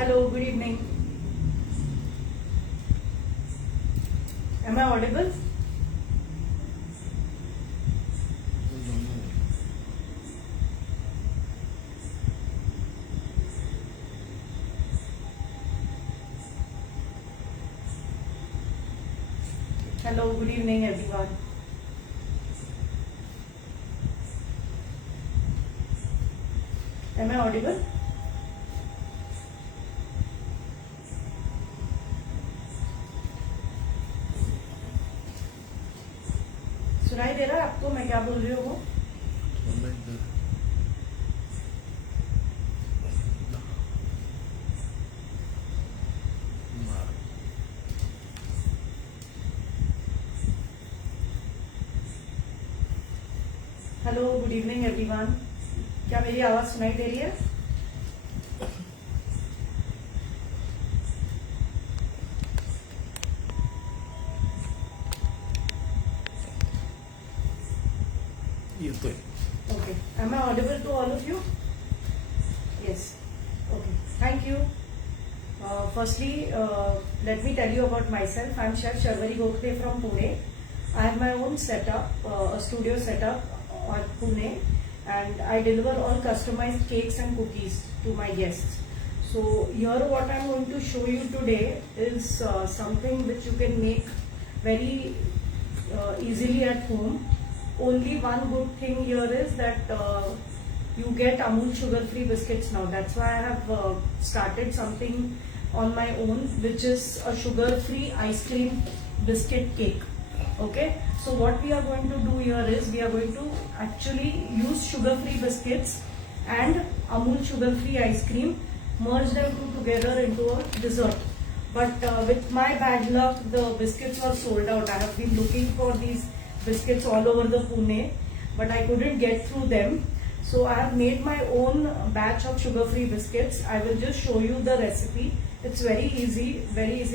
Hello, good evening. Am I audible? Hello, good evening everyone. Am I audible? सुनाई दे रहा है आपको मैं क्या बोल रही हूँ? Hello, good evening everyone. क्या मेरी आवाज सुनाई दे रही है? Okay. Am I audible to all of you? Yes. Okay. Thank you. Firstly, let me tell you about myself. I am Chef Sharvari Gokhale from Pune. I have my own setup, a studio setup at Pune, and I deliver all customized cakes and cookies to my guests. So here what I am going to show you today is something which you can make very easily at home. Only one good thing here is that you get Amul sugar-free biscuits now. That's why I have started something on my own, which is a sugar-free ice cream biscuit cake. Okay, so what we are going to do here is we are going to actually use sugar-free biscuits and Amul sugar-free ice cream, merge them two together into a dessert. But with my bad luck, the biscuits were sold out. I have been looking for these biscuits all over the Pune, but I couldn't get through them. So I have made my own batch of sugar-free biscuits. I will just show you the recipe. It's very easy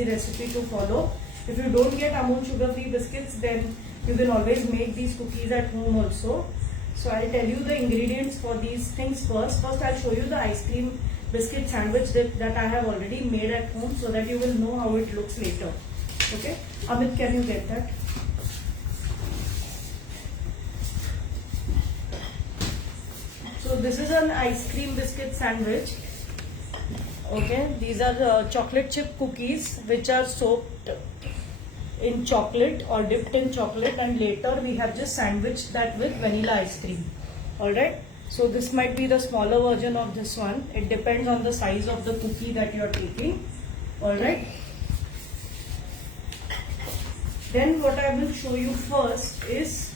recipe to follow. If you don't get Amul sugar-free biscuits, then you can always make these cookies at home also. So I'll tell you the ingredients for these things first. First I'll show you the ice cream biscuit sandwich that I have already made at home, so that you will know how it looks later. Okay, Amit, can you get that? So this is an ice cream biscuit sandwich. Okay, these are the chocolate chip cookies which are soaked in chocolate or dipped in chocolate, and later we have just sandwiched that with vanilla ice cream. Alright, so this might be the smaller version of this one. It depends on the size of the cookie that you are taking. Alright, then what I will show you first is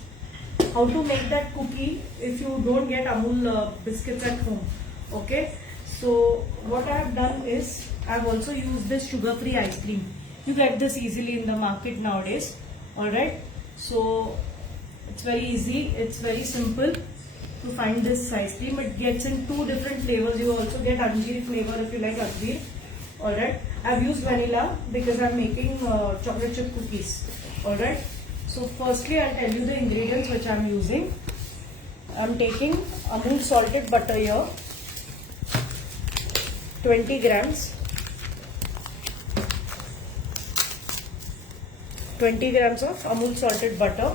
how to make that cookie if you don't get Amul biscuits at home. Okay, so what I have done is I have also used this sugar-free ice cream. You get this easily in the market nowadays. Alright, so it's very easy, it's very simple to find this ice cream. It gets in two different flavors. You also get Anjeer flavor if you like Anjeer. Alright, I've used vanilla because I'm making chocolate chip cookies. Alright, so firstly I'll tell you the ingredients which I'm using. I'm taking Amul salted butter here, 20 grams. 20 grams of Amul salted butter.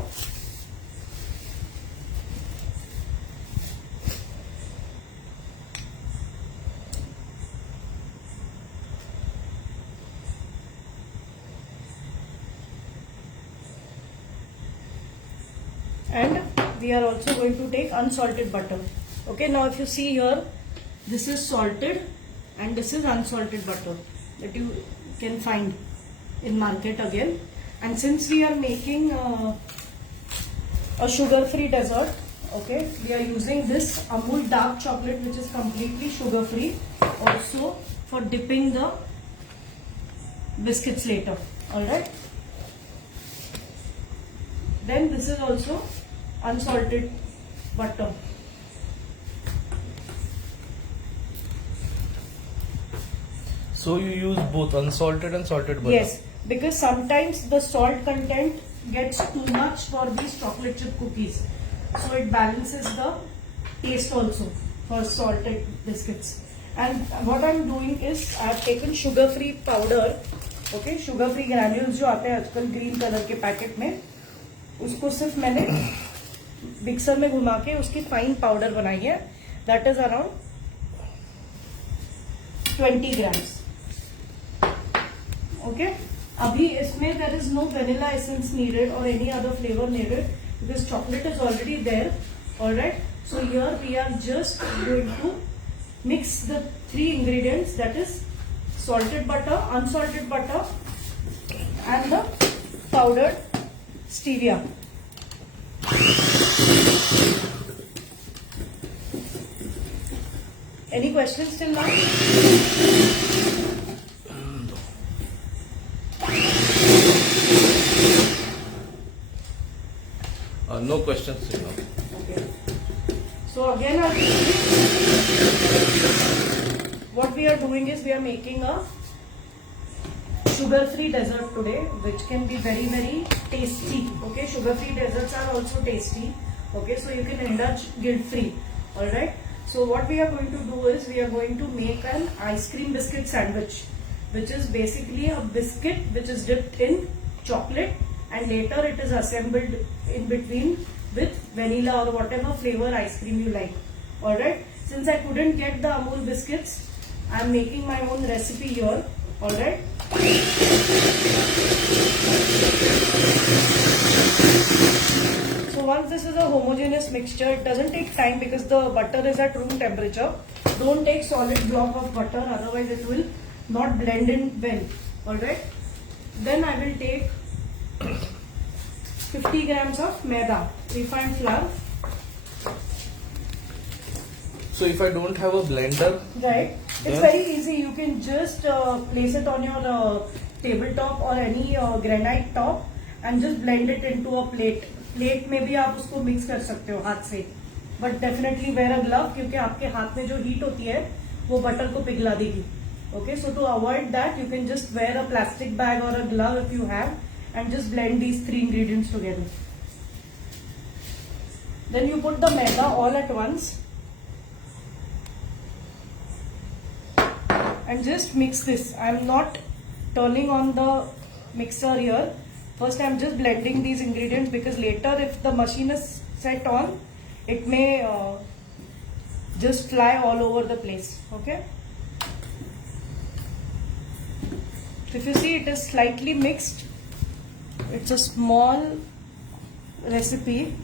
And we are also going to take unsalted butter. Okay, now if you see here, this is salted and this is unsalted butter that you can find in market again. And since we are making a sugar-free dessert, okay, we are using this Amul dark chocolate which is completely sugar-free also for dipping the biscuits later. Alright, then this is also unsalted butter. So you use both unsalted and salted butter? Yes, because sometimes the salt content gets too much for these chocolate chip cookies. So it balances the taste also for salted biscuits. And what I'm doing is I've taken sugar free powder, okay, sugar free granules जो आते हैं आजकल green colour के packet में, उसको सिर्फ मैंने mixer में घुमा के उसकी फाइन पाउडर बनाई है. That is around 20 grams. Okay अभी इसमें there is no vanilla essence needed और any other flavour needed because chocolate is already there. Alright, so here we are just going to mix the 3 ingredients, that is salted butter, unsalted butter and the powdered stevia. Any questions till now? No questions till now. Okay. So again, what we are doing is we are making a sugar-free dessert today, which can be very, very tasty. Okay, sugar-free desserts are also tasty. Okay, so you can indulge guilt-free. All right. So what we are going to do is we are going to make an ice cream biscuit sandwich, which is basically a biscuit which is dipped in chocolate and later it is assembled in between with vanilla or whatever flavor ice cream you like. Alright, since I couldn't get the Amul biscuits, I am making my own recipe here. Alright. So once this is a homogeneous mixture, it doesn't take time because the butter is at room temperature. Don't take solid block of butter, otherwise it will not blend in well. Alright. Then I will take 50 grams of maida, refined flour. So if I don't have a blender, Right. It's very easy. You can just place it on your tabletop or any granite top and just blend it into a plate. Plate में भी आप उसको mix कर सकते हो हाथ से, but definitely wear a glove क्योंकि आपके हाथ में जो हीट होती है वो बटर को पिघला देगी. Okay, so to avoid that you can just wear a plastic bag और a glove if you have and just blend these 3 ingredients together. Then you put the maida all at once and just mix this. I am not turning on the mixer here. First I am just blending these ingredients because later if the machine is set on, it may just fly all over the place. Okay. If you see, it is slightly mixed. It's a small recipe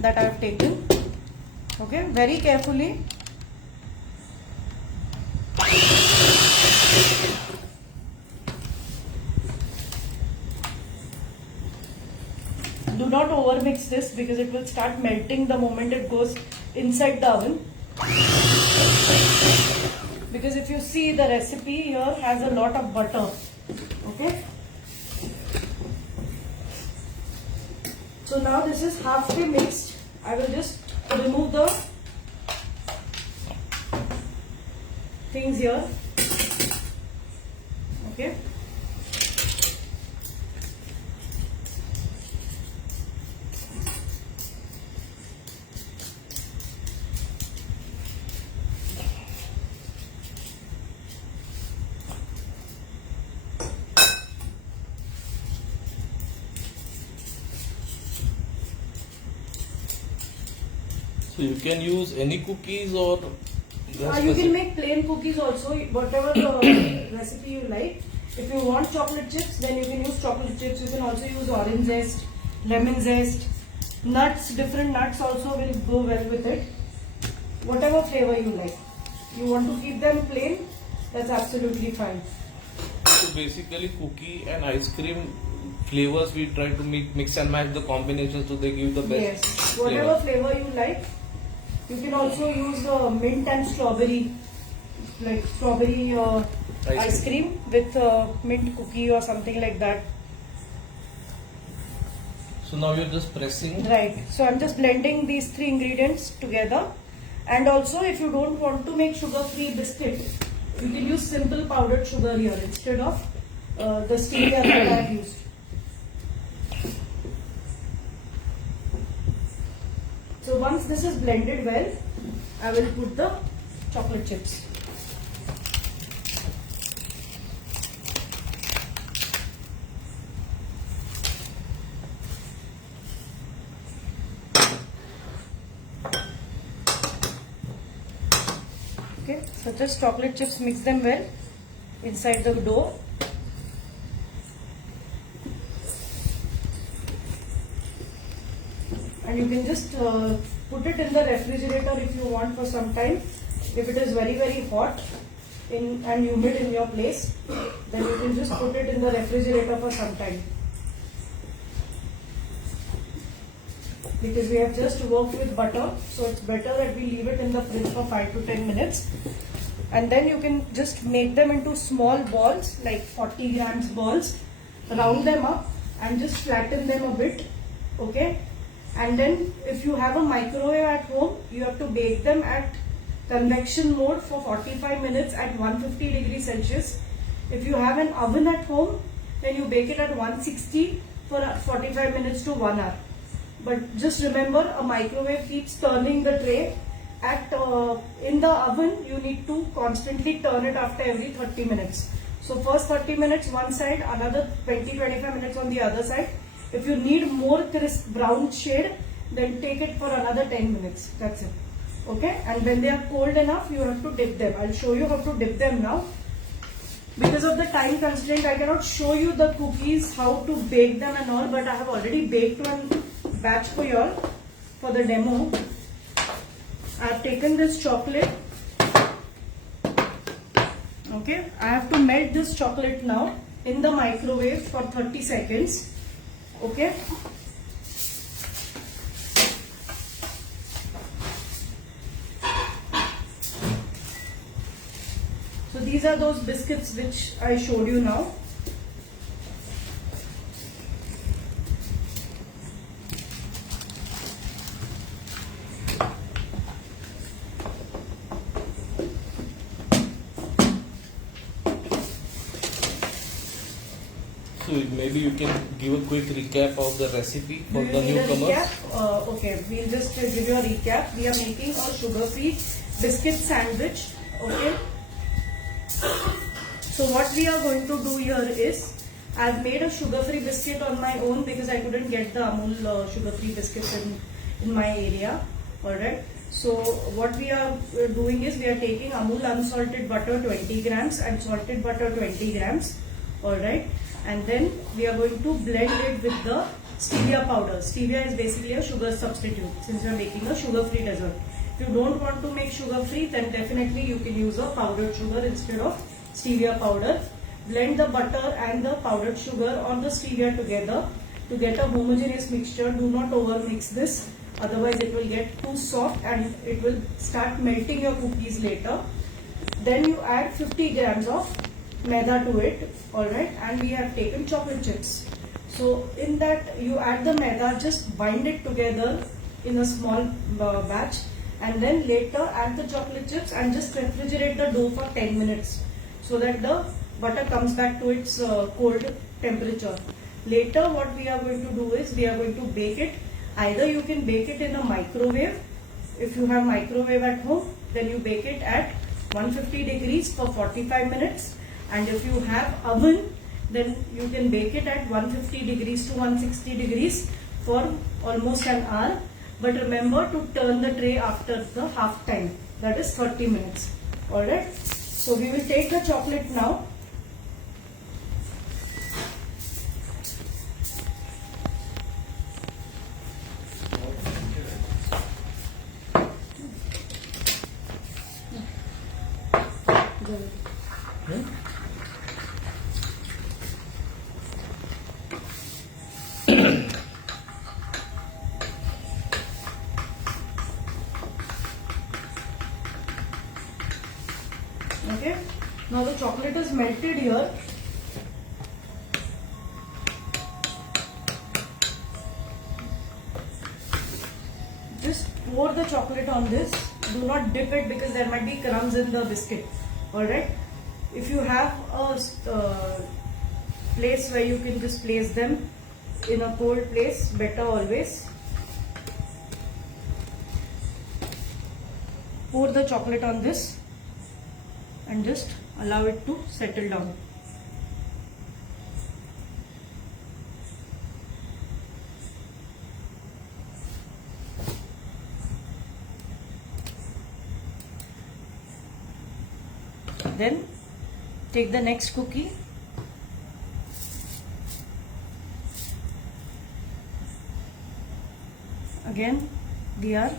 that I have taken. Okay, very carefully. Do not overmix this because it will start melting the moment it goes inside the oven. Because if you see, the recipe here has a lot of butter. Okay. So now this is halfway mixed. I will just remove the things here. Okay. so you can use any cookies or You can make plain cookies also, whatever the recipe you like. If you want chocolate chips, then you can use chocolate chips. You can also use orange zest, lemon zest, nuts, different nuts also will go well with it. Whatever flavor you like. You want to keep them plain, that's absolutely fine. So basically cookie and ice cream flavors we try to mix and match the combinations so they give the best Yes, whatever flavor you like. You can also use mint and strawberry, like strawberry ice cream with mint cookie or something like that. So now you're just pressing. Right. So I'm just blending these 3 ingredients together. And also, if you don't want to make sugar-free biscuit, you can use simple powdered sugar here instead of the stevia that I have used. So once this is blended well, I will put the chocolate chips. So just chocolate chips, mix them well inside the dough. And you can just put it in the refrigerator if you want for some time. If it is very hot and humid in your place, then you can just put it in the refrigerator for some time. Because we have just worked with butter, so it's better that we leave it in the fridge for 5 to 10 minutes. And then you can just make them into small balls, like 40 grams balls, round them up and just flatten them a bit, okay? And then if you have a microwave at home, you have to bake them at convection mode for 45 minutes at 150 degrees Celsius. If you have an oven at home, then you bake it at 160 for 45 minutes to 1 hour. But just remember, a microwave keeps turning the tray. In the oven, you need to constantly turn it after every 30 minutes. So first 30 minutes one side, another 20-25 minutes on the other side. If you need more crisp brown shade, then take it for another 10 minutes. That's it. Okay? And when they are cold enough, you have to dip them. I'll show you how to dip them now. Because of the time constraint, I cannot show you the cookies, how to bake them and all, but I have already baked one batch for you all for the demo. I have taken this chocolate. Okay, I have to melt this chocolate now in the microwave for 30 seconds. Okay. So these are those biscuits which I showed you now. So maybe you can give a quick recap of the recipe for the newcomers. Okay, we'll just give you a recap. We are making a sugar-free biscuit sandwich. Okay. So what we are going to do here is, I've made a sugar-free biscuit on my own because I couldn't get the Amul sugar-free biscuits in my area. Alright. So what we are doing is, we are taking Amul unsalted butter 20 grams and salted butter 20 grams. Alright. And then we are going to blend it with the stevia powder. Stevia is basically a sugar substitute since we are making a sugar-free dessert. If you don't want to make sugar-free, then definitely you can use a powdered sugar instead of stevia powder. Blend the butter and the powdered sugar or the stevia together to get a homogeneous mixture. Do not over mix this, otherwise it will get too soft and it will start melting your cookies later. Then you add 50 grams of maida to it, alright, and we have taken chocolate chips. So in that you add the maida, just bind it together in a small batch, and then later add the chocolate chips and just refrigerate the dough for 10 minutes so that the butter comes back to its cold temperature. Later what we are going to do is, we are going to bake it. Either you can bake it in a microwave. If you have microwave at home, then you bake it at 150 degrees for 45 minutes. And if you have oven, then you can bake it at 150 degrees to 160 degrees for almost an hour. But remember to turn the tray after the half time, that is 30 minutes. Alright. So we will take the chocolate now. Okay, now the chocolate is melted here. Just pour the chocolate on this. Do not dip it because there might be crumbs in the biscuit. Alright, if you have a place where you can just place them in a cold place, better always. Pour the chocolate on this and just allow it to settle down. Then take the next cookie. Again, we are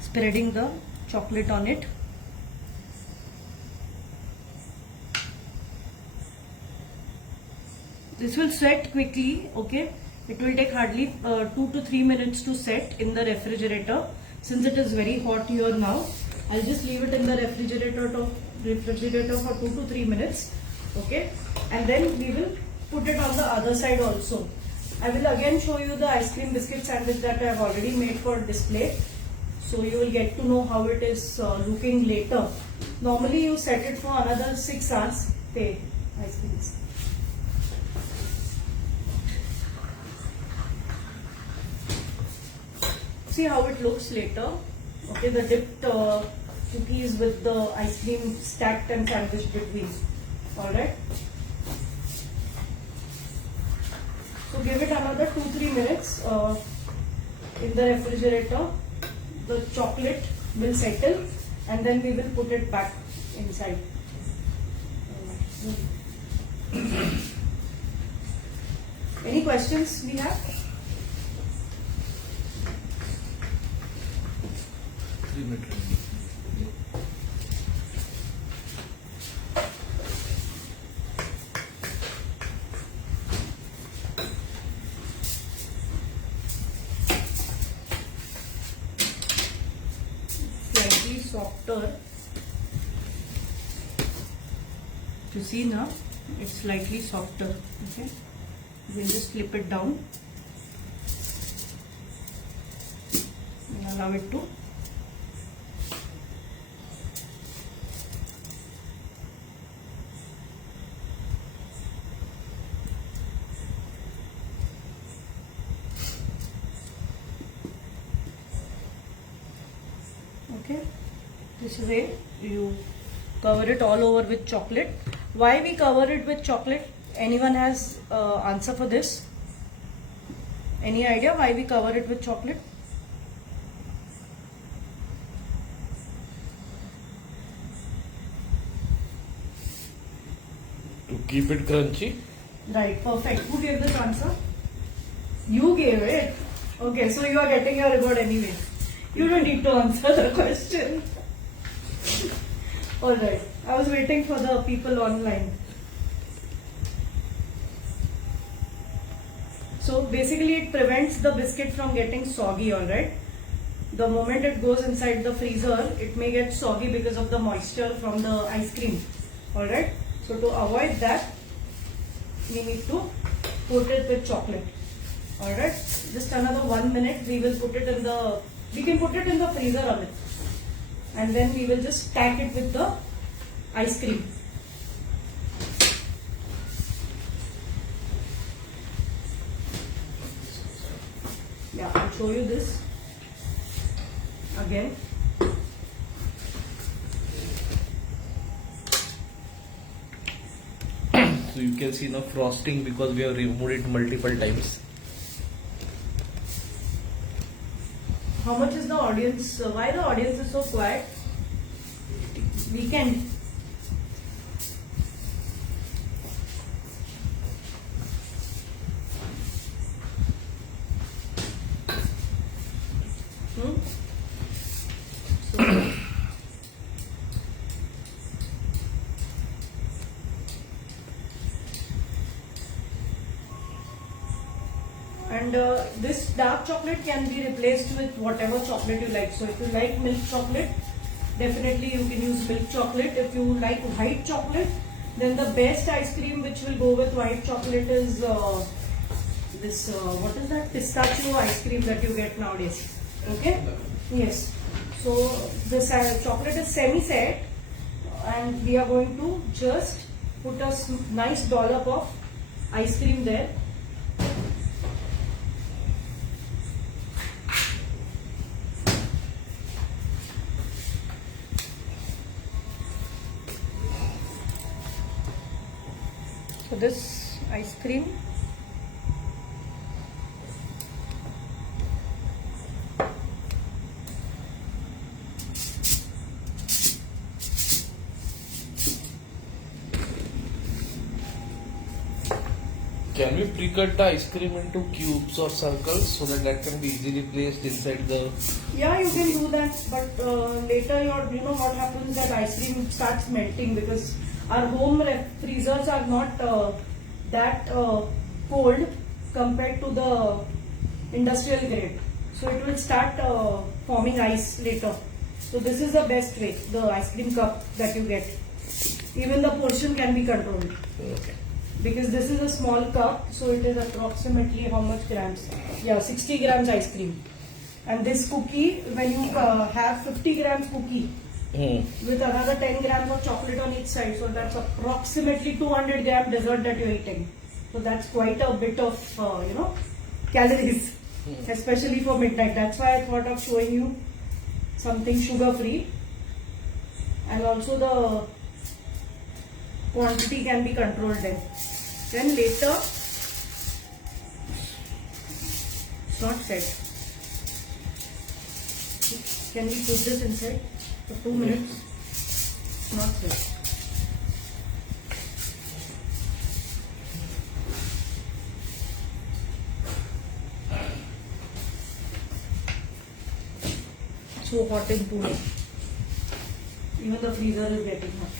spreading the chocolate on it. This will set quickly, okay? It will take hardly 2 to 3 minutes to set in the refrigerator. Since it is very hot here now, I'll just leave it in the refrigerator for 2 to 3 minutes, okay? And then we will put it on the other side also. I will again show you the ice cream biscuit sandwich that I have already made for display. So you will get to know how it is looking later. Normally you set it for another 6 hours. Okay, ice creams. See how it looks later. Okay, the dipped cookies with the ice cream stacked and sandwiched between. Alright. So give it another 2-3 minutes in the refrigerator. The chocolate will settle and then we will put it back inside. Any questions we have? Slightly softer. You see now, it's slightly softer. Okay, we'll just flip it down and allow it to. Okay, this way you cover it all over with chocolate. Why we cover it with chocolate? Anyone has answer for this? Any idea why we cover it with chocolate? To keep it crunchy. Right, perfect. Who gave this answer? You gave it. Okay, so you are getting your reward anyway. You don't need to answer the question. Alright, I was waiting for the people online. So basically it prevents the biscuit from getting soggy, alright. The moment it goes inside the freezer, it may get soggy because of the moisture from the ice cream. Alright, so to avoid that, we need to coat it with chocolate. Alright, just another 1 minute, we will put it in the, we can put it in the freezer oven. And then we will just stack it with the ice cream. Yeah, I'll show you this again. So you can see the frosting because we have removed it multiple times. How much is the audience? Why the audience is so quiet? Weekend. So, and this dark chocolate can be replaced with whatever chocolate you like. So if you like milk chocolate, definitely you can use milk chocolate. If you like white chocolate, then the best ice cream which will go with white chocolate is this, what is that? Pistachio ice cream that you get nowadays. Okay? Yes. So this chocolate is semi-set and we are going to just put a nice dollop of ice cream there. So this ice cream Can we pre-cut the ice cream into cubes or circles so that can be easily placed inside the? Yeah, you can do that, but later you know what happens, that ice cream starts melting because our home freezers are not that cold compared to the industrial grade. So it will start forming ice later. So this is the best way, the ice cream cup that you get. Even the portion can be controlled. Okay. Because this is a small cup, so it is approximately how much grams? Yeah, 60 grams ice cream. And this cookie, when you have 50 grams cookie with another 10 grams of chocolate on each side, so that's approximately 200 gram dessert that you're eating. So that's quite a bit of, calories, especially for midnight. That's why I thought of showing you something sugar-free. And also the quantity can be controlled then. Then later, it's not set. Can we put this inside for 2 minutes? It's not set. So hot in Pune. Even the freezer is getting hot.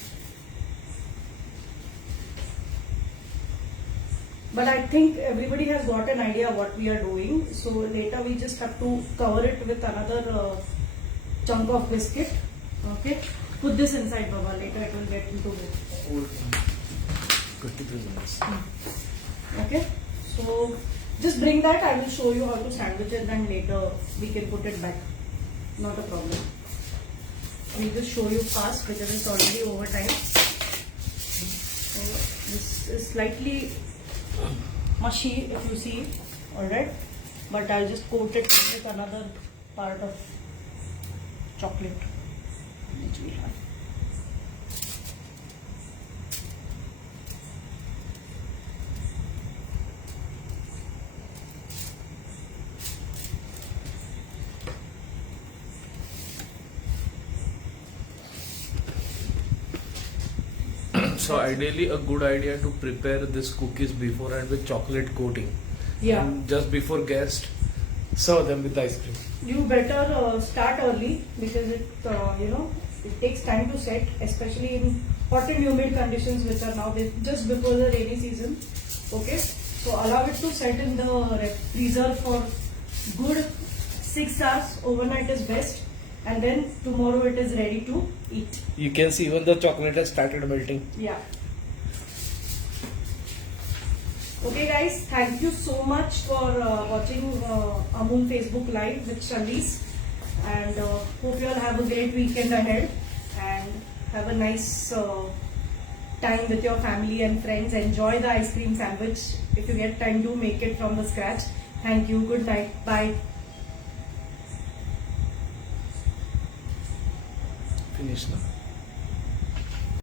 But I think everybody has got an idea what we are doing. So later we just have to cover it with another chunk of biscuit. Okay. Put this inside, Baba. Later it will get into it. 53 minutes. Okay. So just bring that. I will show you how to sandwich it, and later we can put it back. Not a problem. We'll just show you fast because it's already over time. So this is slightly mushy if you see, alright, but I'll just coat it with another part of chocolate which we have. So ideally, a good idea to prepare this cookies beforehand with chocolate coating. Yeah. And just before guest, serve them with ice cream. You better start early because it takes time to set, especially in hot and humid conditions which are now just before the rainy season. Okay, so allow it to set in the freezer for good 6 hours. Overnight is best, and then tomorrow it is ready to eat. You can see even the chocolate has started melting. Yeah. Okay guys, thank you so much for watching Amul Facebook Live with Shalise, and hope you all have a great weekend ahead and have a nice time with your family and friends. Enjoy the ice cream sandwich. If you get time to make it from the scratch. Thank you. Good night. Bye. Finish now.